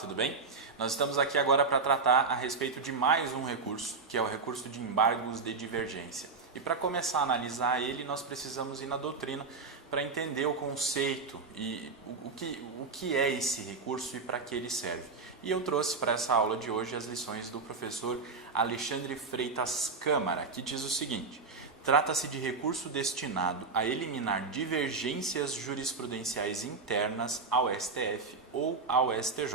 tudo bem? Nós estamos aqui agora para tratar a respeito de mais um recurso, que é o recurso de embargos de divergência. E para começar a analisar ele, nós precisamos ir na doutrina para entender o conceito e o que é esse recurso e para que ele serve. E eu trouxe para essa aula de hoje as lições do professor Alexandre Freitas Câmara, que diz o seguinte: trata-se de recurso destinado a eliminar divergências jurisprudenciais internas ao STF ou ao STJ,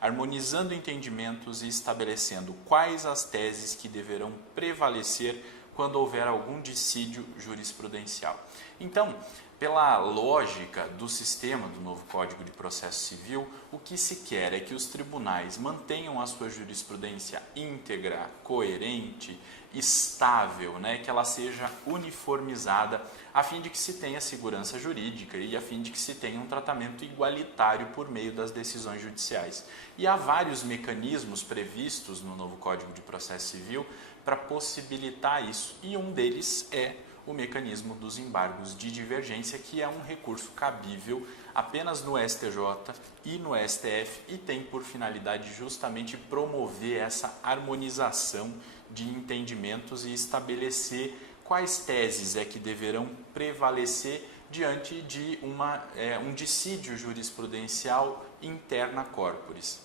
harmonizando entendimentos e estabelecendo quais as teses que deverão prevalecer quando houver algum dissídio jurisprudencial. Então, pela lógica do sistema do novo Código de Processo Civil, o que se quer é que os tribunais mantenham a sua jurisprudência íntegra, coerente, estável, que ela seja uniformizada, a fim de que se tenha segurança jurídica e a fim de que se tenha um tratamento igualitário por meio das decisões judiciais. E há vários mecanismos previstos no novo Código de Processo Civil para possibilitar isso, e um deles é o mecanismo dos embargos de divergência, que é um recurso cabível apenas no STJ e no STF e tem por finalidade justamente promover essa harmonização de entendimentos e estabelecer quais teses é que deverão prevalecer diante de um dissídio jurisprudencial interna corporis,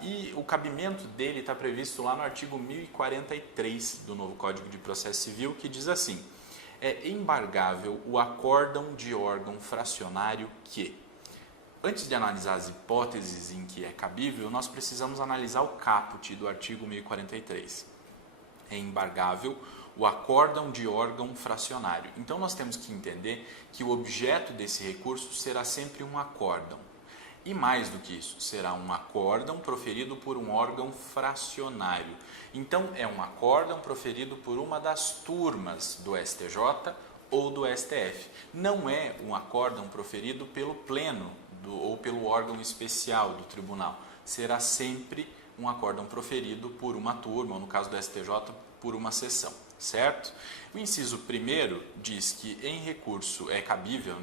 e o cabimento dele está previsto lá no artigo 1043 do novo Código de Processo Civil, que diz assim: é embargável o acórdão de órgão fracionário que... Antes de analisar as hipóteses em que é cabível, nós precisamos analisar o caput do artigo 1043. É embargável o acórdão de órgão fracionário. Então nós temos que entender que o objeto desse recurso será sempre um acórdão. E mais do que isso, será um acórdão proferido por um órgão fracionário. Então, é um acórdão proferido por uma das turmas do STJ ou do STF. Não é um acórdão proferido pelo pleno ou pelo órgão especial do tribunal. Será sempre um acórdão proferido por uma turma, ou no caso do STJ, por uma sessão, certo? O inciso 1º diz que em recurso é cabível,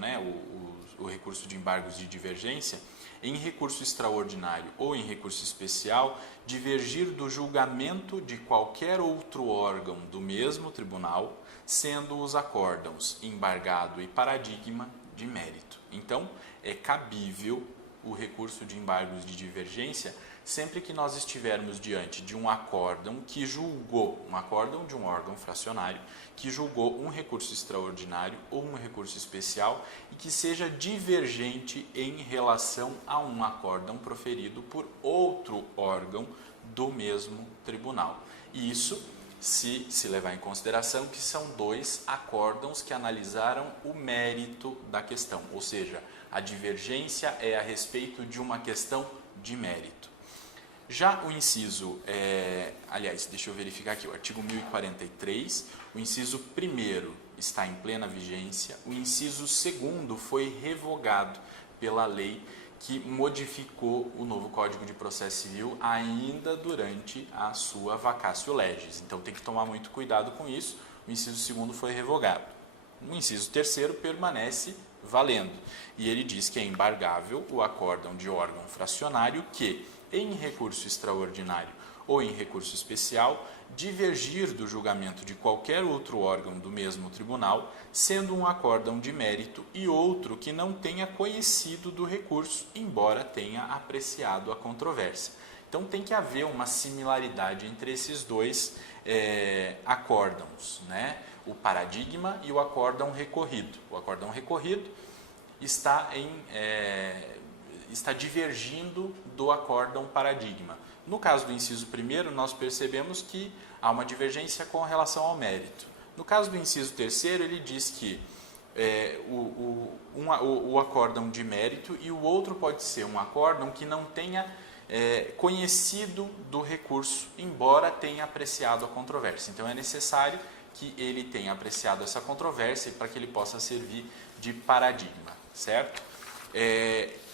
o recurso de embargos de divergência, em recurso extraordinário ou em recurso especial, divergir do julgamento de qualquer outro órgão do mesmo tribunal, sendo os acórdãos embargado e paradigma de mérito. Então, é cabível o recurso de embargos de divergência sempre que nós estivermos diante de um acórdão que julgou, um acórdão de um órgão fracionário, que julgou um recurso extraordinário ou um recurso especial e que seja divergente em relação a um acórdão proferido por outro órgão do mesmo tribunal. E isso se levar em consideração que são dois acórdãos que analisaram o mérito da questão, ou seja, a divergência é a respeito de uma questão de mérito. Já o inciso, deixa eu verificar aqui, o artigo 1043, o inciso 1º está em plena vigência, o inciso 2º foi revogado pela lei que modificou o novo Código de Processo Civil ainda durante a sua vacatio legis. Então tem que tomar muito cuidado com isso, o inciso 2º foi revogado. O inciso 3º permanece valendo, e ele diz que é embargável o acórdão de órgão fracionário que, em recurso extraordinário ou em recurso especial, divergir do julgamento de qualquer outro órgão do mesmo tribunal, sendo um acórdão de mérito e outro que não tenha conhecido do recurso, embora tenha apreciado a controvérsia. Então tem que haver uma similaridade entre esses dois acórdãos, o paradigma e o acórdão recorrido. O acórdão recorrido está divergindo do acórdão paradigma. No caso do inciso 1º, nós percebemos que há uma divergência com relação ao mérito. No caso do inciso 3º, ele diz que o acórdão de mérito e o outro pode ser um acórdão que não tenha conhecido do recurso, embora tenha apreciado a controvérsia. Então, é necessário que ele tenha apreciado essa controvérsia para que ele possa servir de paradigma, certo?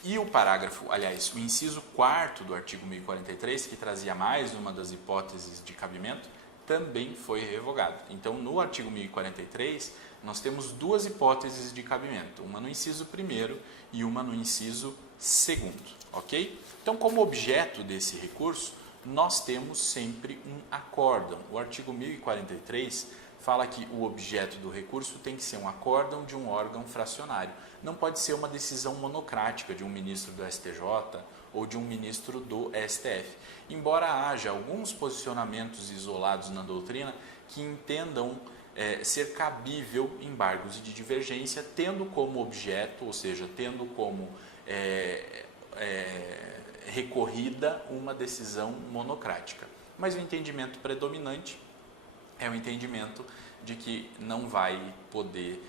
E o parágrafo, o inciso 4º do artigo 1043, que trazia mais uma das hipóteses de cabimento, também foi revogado. Então, no artigo 1043, nós temos duas hipóteses de cabimento, uma no inciso 1º e uma no inciso segundo, ok? Então, como objeto desse recurso, nós temos sempre um acórdão. O artigo 1043 fala que o objeto do recurso tem que ser um acórdão de um órgão fracionário. Não pode ser uma decisão monocrática de um ministro do STJ ou de um ministro do STF. Embora haja alguns posicionamentos isolados na doutrina que entendam ser cabível embargos de divergência, tendo como objeto, ou seja, tendo como recorrida uma decisão monocrática. Mas o entendimento predominante é o entendimento de que não vai poder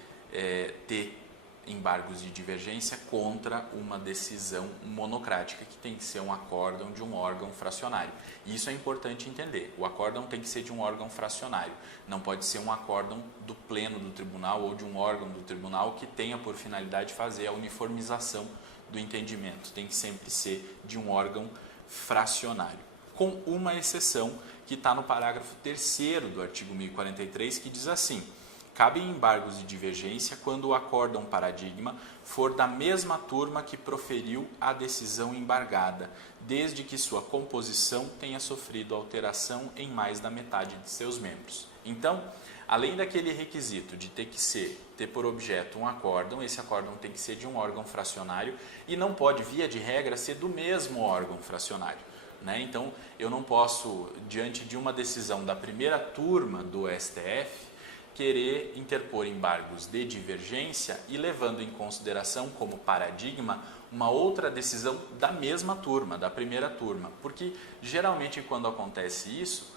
ter embargos de divergência contra uma decisão monocrática, que tem que ser um acórdão de um órgão fracionário. E isso é importante entender. O acórdão tem que ser de um órgão fracionário. Não pode ser um acórdão do pleno do tribunal ou de um órgão do tribunal que tenha por finalidade fazer a uniformização do entendimento. Tem que sempre ser de um órgão fracionário. Com uma exceção que está no parágrafo 3º do artigo 1043, que diz assim: cabem embargos de divergência quando o acórdão paradigma for da mesma turma que proferiu a decisão embargada, desde que sua composição tenha sofrido alteração em mais da metade de seus membros. Então, além daquele requisito de ter por objeto um acórdão, esse acórdão tem que ser de um órgão fracionário e não pode, via de regra, ser do mesmo órgão fracionário. Então, eu não posso, diante de uma decisão da primeira turma do STF, querer interpor embargos de divergência e levando em consideração como paradigma uma outra decisão da mesma turma, da primeira turma. Porque, geralmente, quando acontece isso,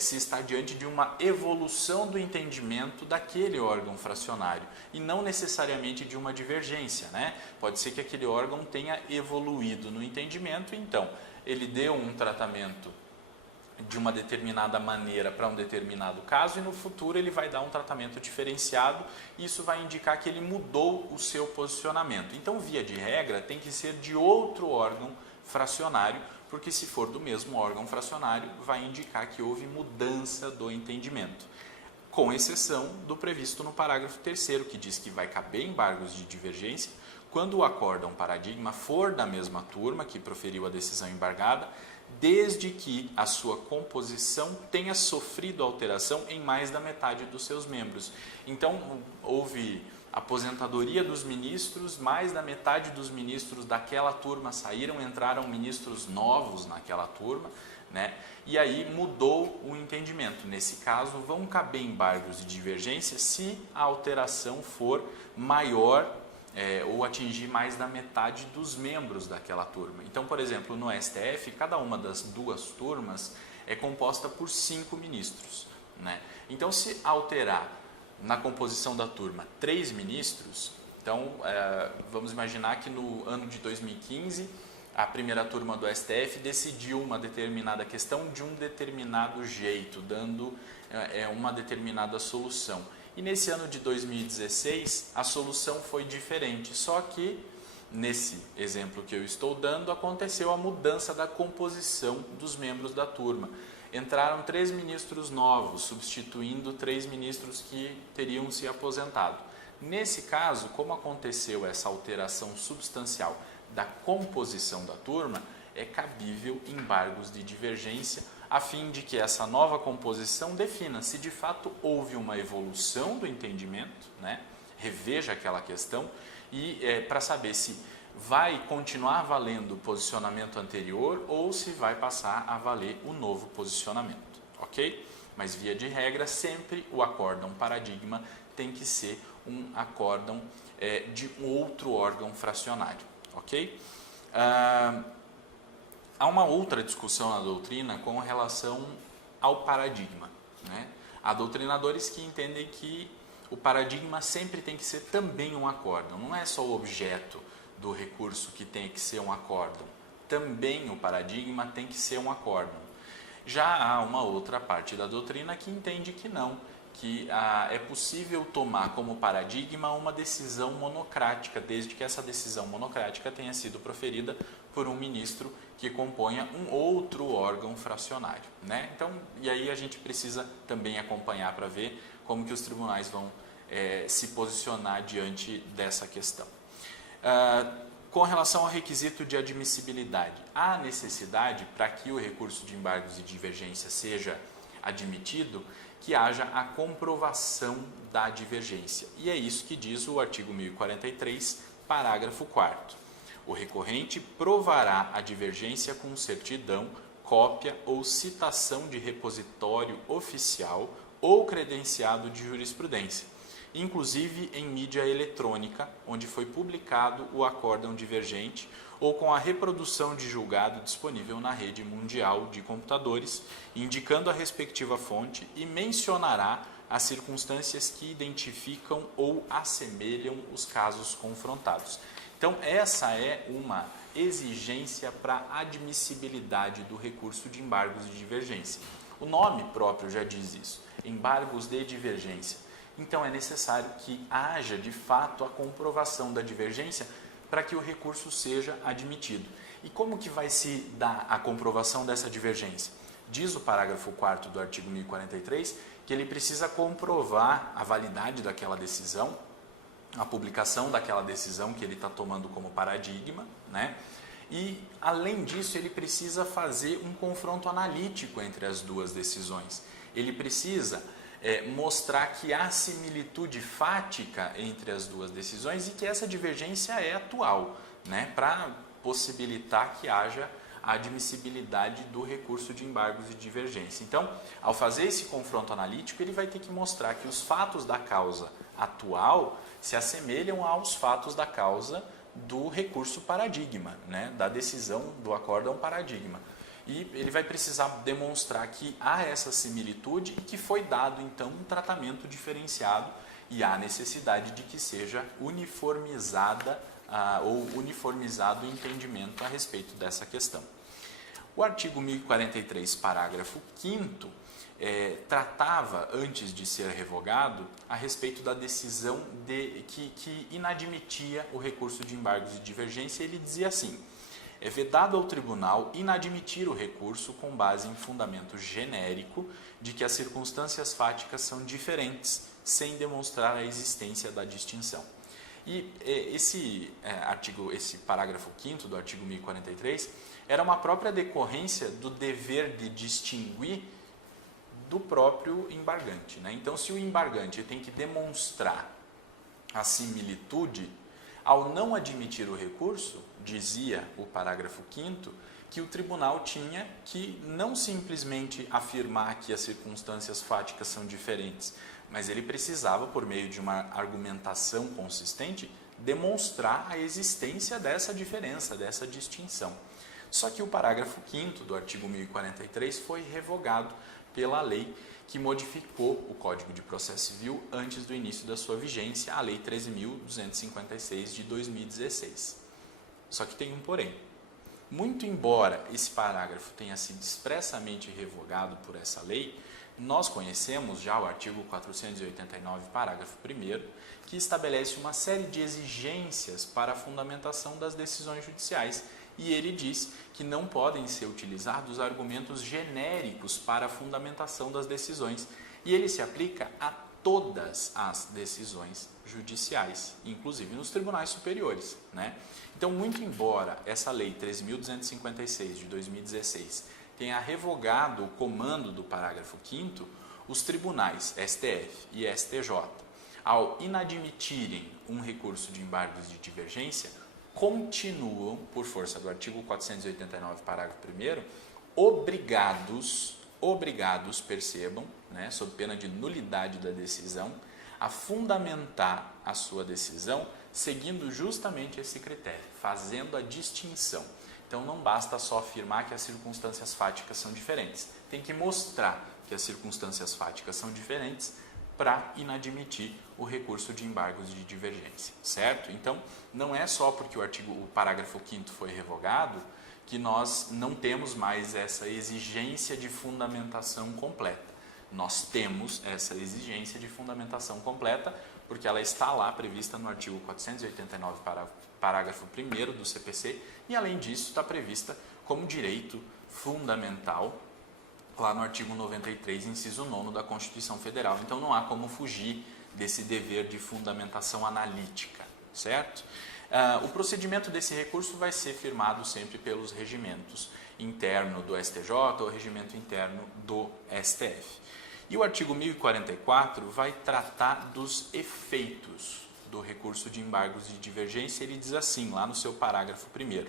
se está diante de uma evolução do entendimento daquele órgão fracionário e não necessariamente de uma divergência. Pode ser que aquele órgão tenha evoluído no entendimento, então ele deu um tratamento de uma determinada maneira para um determinado caso e no futuro ele vai dar um tratamento diferenciado e isso vai indicar que ele mudou o seu posicionamento. Então, via de regra, tem que ser de outro órgão fracionário, porque se for do mesmo órgão fracionário, vai indicar que houve mudança do entendimento. Com exceção do previsto no parágrafo 3º, que diz que vai caber embargos de divergência quando o acórdão paradigma for da mesma turma que proferiu a decisão embargada, desde que a sua composição tenha sofrido alteração em mais da metade dos seus membros. Então, houve aposentadoria dos ministros, mais da metade dos ministros daquela turma saíram, entraram ministros novos naquela turma, e aí mudou o entendimento. Nesse caso, vão caber embargos de divergência se a alteração for maior ou atingir mais da metade dos membros daquela turma. Então, por exemplo, no STF, cada uma das duas turmas é composta por 5 ministros. Então, se alterar na composição da turma 3 ministros, então vamos imaginar que no ano de 2015, a primeira turma do STF decidiu uma determinada questão de um determinado jeito, dando uma determinada solução. E nesse ano de 2016, a solução foi diferente, só que, nesse exemplo que eu estou dando, aconteceu a mudança da composição dos membros da turma. Entraram 3 ministros novos, substituindo 3 ministros que teriam se aposentado. Nesse caso, como aconteceu essa alteração substancial da composição da turma, é cabível embargos de divergência, a fim de que essa nova composição defina se de fato houve uma evolução do entendimento, reveja aquela questão, e para saber se vai continuar valendo o posicionamento anterior ou se vai passar a valer o novo posicionamento, ok? Mas, via de regra, sempre o acórdão paradigma tem que ser um acórdão de outro órgão fracionário, ok? Há uma outra discussão na doutrina com relação ao paradigma. Há doutrinadores que entendem que o paradigma sempre tem que ser também um acórdão. Não é só o objeto do recurso que tem que ser um acórdão. Também o paradigma tem que ser um acórdão. Já há uma outra parte da doutrina que entende que não, que é possível tomar como paradigma uma decisão monocrática, desde que essa decisão monocrática tenha sido proferida por um ministro que componha um outro órgão fracionário. Então, e aí a gente precisa também acompanhar para ver como que os tribunais vão se posicionar diante dessa questão. com relação ao requisito de admissibilidade, há necessidade para que o recurso de embargos e divergência seja admitido que haja a comprovação da divergência. E é isso que diz o artigo 1043, parágrafo 4º. O recorrente provará a divergência com certidão, cópia ou citação de repositório oficial ou credenciado de jurisprudência, inclusive em mídia eletrônica, onde foi publicado o acórdão divergente, ou com a reprodução de julgado disponível na rede mundial de computadores, indicando a respectiva fonte e mencionará as circunstâncias que identificam ou assemelham os casos confrontados. Então, essa é uma exigência para a admissibilidade do recurso de embargos de divergência. O nome próprio já diz isso, embargos de divergência. Então, é necessário que haja, de fato, a comprovação da divergência para que o recurso seja admitido. E como que vai se dar a comprovação dessa divergência? Diz o parágrafo 4º do artigo 1043 que ele precisa comprovar a validade daquela decisão, a publicação daquela decisão que ele está tomando como paradigma, né? E, além disso, ele precisa fazer um confronto analítico entre as duas decisões. Ele precisa mostrar que há similitude fática entre as duas decisões e que essa divergência é atual, né, para possibilitar que haja a admissibilidade do recurso de embargos e divergência. Então, ao fazer esse confronto analítico, ele vai ter que mostrar que os fatos da causa atual se assemelham aos fatos da causa do recurso paradigma, né, da decisão do acórdão paradigma. E ele vai precisar demonstrar que há essa similitude e que foi dado, então, um tratamento diferenciado e há necessidade de que seja uniformizada ou uniformizado o entendimento a respeito dessa questão. O artigo 1043, parágrafo 5º, tratava, antes de ser revogado, a respeito da decisão que inadmitia o recurso de embargos e divergência. Ele dizia assim: é vedado ao tribunal inadmitir o recurso com base em fundamento genérico de que as circunstâncias fáticas são diferentes, sem demonstrar a existência da distinção. E esse parágrafo 5º do artigo 1043 era uma própria decorrência do dever de distinguir do próprio embargante, né? Então, se o embargante tem que demonstrar a similitude, ao não admitir o recurso, dizia o parágrafo 5º, que o tribunal tinha que não simplesmente afirmar que as circunstâncias fáticas são diferentes, mas ele precisava, por meio de uma argumentação consistente, demonstrar a existência dessa diferença, dessa distinção. Só que o parágrafo 5º do artigo 1043 foi revogado pela lei que modificou o Código de Processo Civil antes do início da sua vigência, a Lei 13.256 de 2016. Só que tem um porém. Muito embora esse parágrafo tenha sido expressamente revogado por essa lei, nós conhecemos já o artigo 489, parágrafo 1º, que estabelece uma série de exigências para a fundamentação das decisões judiciais. E ele diz que não podem ser utilizados argumentos genéricos para a fundamentação das decisões. E ele se aplica a todas as decisões judiciais, inclusive nos tribunais superiores, né? Então, muito embora essa lei 13.256 de 2016 tenha revogado o comando do parágrafo 5º, os tribunais STF e STJ, ao inadmitirem um recurso de embargos de divergência, continuam, por força do artigo 489, parágrafo 1º, obrigados, percebam, né, sob pena de nulidade da decisão, a fundamentar a sua decisão seguindo justamente esse critério, fazendo a distinção. Então, não basta só afirmar que as circunstâncias fáticas são diferentes, tem que mostrar que as circunstâncias fáticas são diferentes para inadmitir o recurso de embargos de divergência, certo? Então, não é só porque o parágrafo 5º foi revogado que nós não temos mais essa exigência de fundamentação completa. Nós temos essa exigência de fundamentação completa porque ela está lá prevista no artigo 489, parágrafo 1º do CPC, e além disso está prevista como direito fundamental lá no artigo 93, inciso 9º da Constituição Federal. Então, não há como fugir desse dever de fundamentação analítica, certo? O procedimento desse recurso vai ser firmado sempre pelos regimentos interno do STJ ou regimento interno do STF. E o artigo 1044 vai tratar dos efeitos do recurso de embargos de divergência. Ele diz assim, lá no seu parágrafo 1º: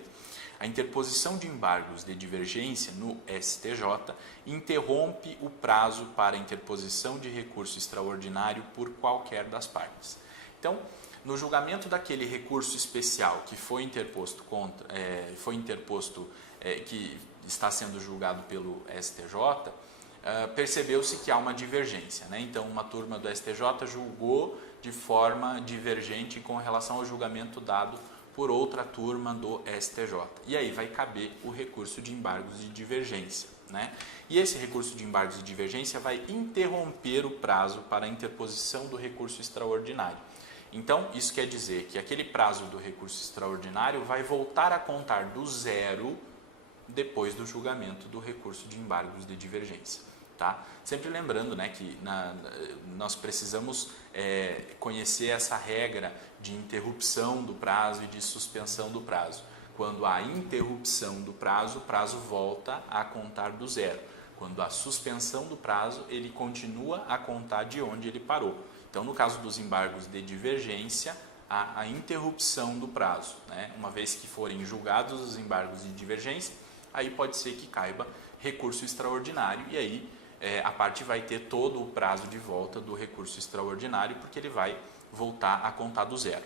a interposição de embargos de divergência no STJ interrompe o prazo para a interposição de recurso extraordinário por qualquer das partes. Então, no julgamento daquele recurso especial que foi interposto que está sendo julgado pelo STJ, percebeu-se que há uma divergência, né? Então, uma turma do STJ julgou de forma divergente com relação ao julgamento dado por outra turma do STJ. E aí vai caber o recurso de embargos de divergência, né? E esse recurso de embargos de divergência vai interromper o prazo para a interposição do recurso extraordinário. Então, isso quer dizer que aquele prazo do recurso extraordinário vai voltar a contar do zero depois do julgamento do recurso de embargos de divergência. Tá? Sempre lembrando, né, que nós precisamos conhecer essa regra de interrupção do prazo e de suspensão do prazo. Quando há interrupção do prazo, o prazo volta a contar do zero. Quando há suspensão do prazo, ele continua a contar de onde ele parou. Então, no caso dos embargos de divergência, há a interrupção do prazo, né? Uma vez que forem julgados os embargos de divergência, aí pode ser que caiba recurso extraordinário e aí a parte vai ter todo o prazo de volta do recurso extraordinário, porque ele vai voltar a contar do zero.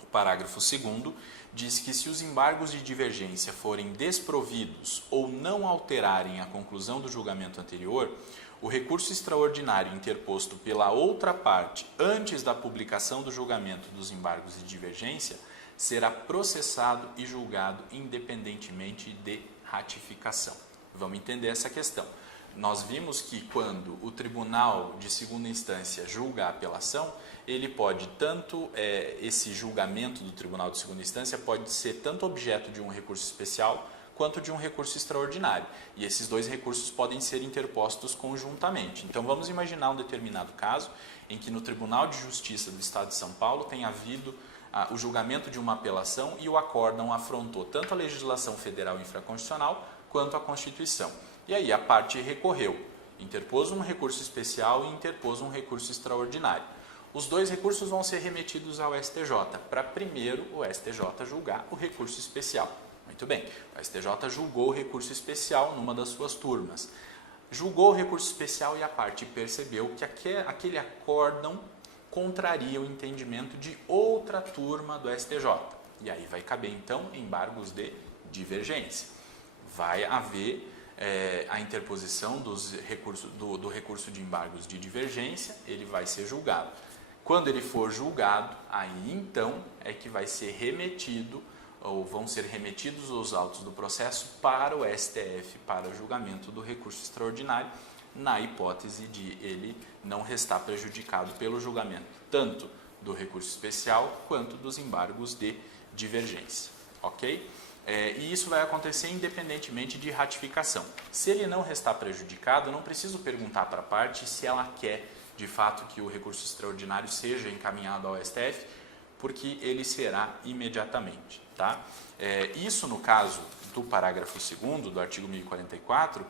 O parágrafo 2º diz que se os embargos de divergência forem desprovidos ou não alterarem a conclusão do julgamento anterior, o recurso extraordinário interposto pela outra parte antes da publicação do julgamento dos embargos de divergência será processado e julgado independentemente de ratificação. Vamos entender essa questão. Nós vimos que quando o tribunal de segunda instância julga a apelação, ele pode esse julgamento do tribunal de segunda instância pode ser tanto objeto de um recurso especial quanto de um recurso extraordinário. E esses dois recursos podem ser interpostos conjuntamente. Então vamos imaginar um determinado caso em que no Tribunal de Justiça do Estado de São Paulo tenha havido o julgamento de uma apelação e o acórdão afrontou tanto a legislação federal infraconstitucional quanto a Constituição. E aí a parte recorreu, interpôs um recurso especial e interpôs um recurso extraordinário. Os dois recursos vão ser remetidos ao STJ, para primeiro o STJ julgar o recurso especial. Muito bem, o STJ julgou o recurso especial numa das suas turmas. Julgou o recurso especial e a parte percebeu que aquele acórdão contraria o entendimento de outra turma do STJ. E aí vai caber então embargos de divergência. Vai haver a interposição do recurso de embargos de divergência, ele vai ser julgado. Quando ele for julgado, aí então é que vai ser remetido, ou vão ser remetidos os autos do processo para o STF, para o julgamento do recurso extraordinário, na hipótese de ele não restar prejudicado pelo julgamento, tanto do recurso especial quanto dos embargos de divergência. Ok? E isso vai acontecer independentemente de ratificação. Se ele não restar prejudicado, eu não preciso perguntar para a parte se ela quer, de fato, que o recurso extraordinário seja encaminhado ao STF, porque ele será imediatamente. Tá? Isso no caso do parágrafo 2º do artigo 1044,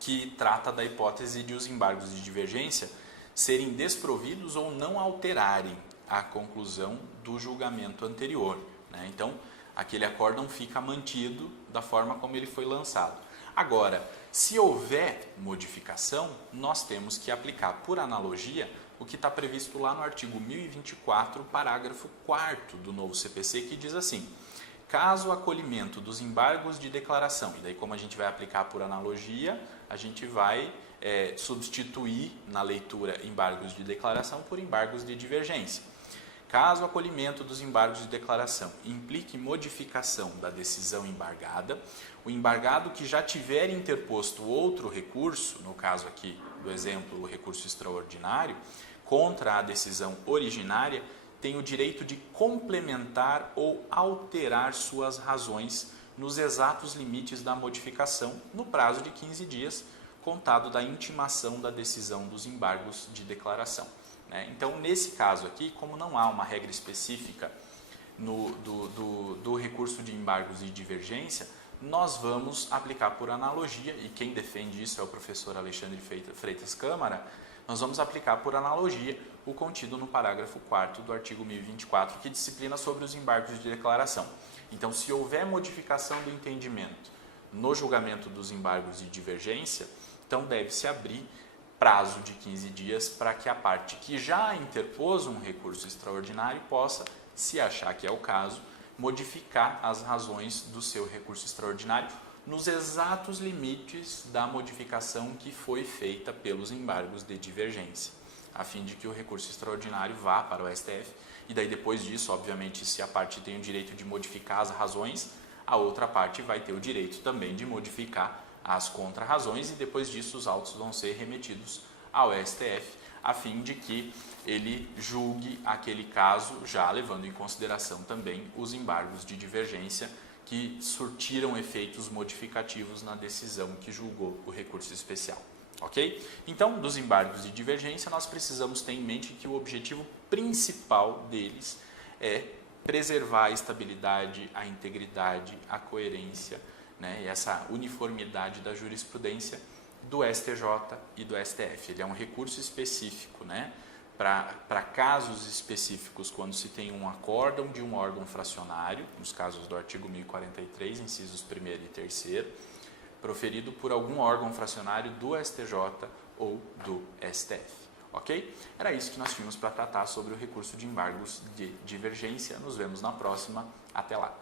que trata da hipótese de os embargos de divergência serem desprovidos ou não alterarem a conclusão do julgamento anterior, né? Então, aquele acórdão fica mantido da forma como ele foi lançado. Agora, se houver modificação, nós temos que aplicar, por analogia, o que está previsto lá no artigo 1024, parágrafo 4º do novo CPC, que diz assim: caso o acolhimento dos embargos de declaração, e daí como a gente vai aplicar por analogia, a gente vai substituir na leitura embargos de declaração por embargos de divergência. Caso o acolhimento dos embargos de declaração implique modificação da decisão embargada, o embargado que já tiver interposto outro recurso, no caso aqui do exemplo, o recurso extraordinário, contra a decisão originária, tem o direito de complementar ou alterar suas razões nos exatos limites da modificação, no prazo de 15 dias, contado da intimação da decisão dos embargos de declaração. Então, nesse caso aqui, como não há uma regra específica do recurso de embargos e divergência, nós vamos aplicar por analogia, e quem defende isso é o professor Alexandre Freitas Câmara, nós vamos aplicar por analogia o contido no parágrafo 4º do artigo 1024, que disciplina sobre os embargos de declaração. Então, se houver modificação do entendimento no julgamento dos embargos de divergência, então deve-se abrir prazo de 15 dias para que a parte que já interpôs um recurso extraordinário possa, se achar que é o caso, modificar as razões do seu recurso extraordinário nos exatos limites da modificação que foi feita pelos embargos de divergência, a fim de que o recurso extraordinário vá para o STF e daí depois disso, obviamente, se a parte tem o direito de modificar as razões, a outra parte vai ter o direito também de modificar as contrarrazões e depois disso os autos vão ser remetidos ao STF, a fim de que ele julgue aquele caso, já levando em consideração também os embargos de divergência que surtiram efeitos modificativos na decisão que julgou o recurso especial. Ok? Então, dos embargos de divergência, nós precisamos ter em mente que o objetivo principal deles é preservar a estabilidade, a integridade, a coerência, né, e essa uniformidade da jurisprudência do STJ e do STF. Ele é um recurso específico, né, para casos específicos, quando se tem um acórdão de um órgão fracionário, nos casos do artigo 1043, incisos 1º e 3º, proferido por algum órgão fracionário do STJ ou do STF. Ok? Era isso que nós tínhamos para tratar sobre o recurso de embargos de divergência. Nos vemos na próxima. Até lá!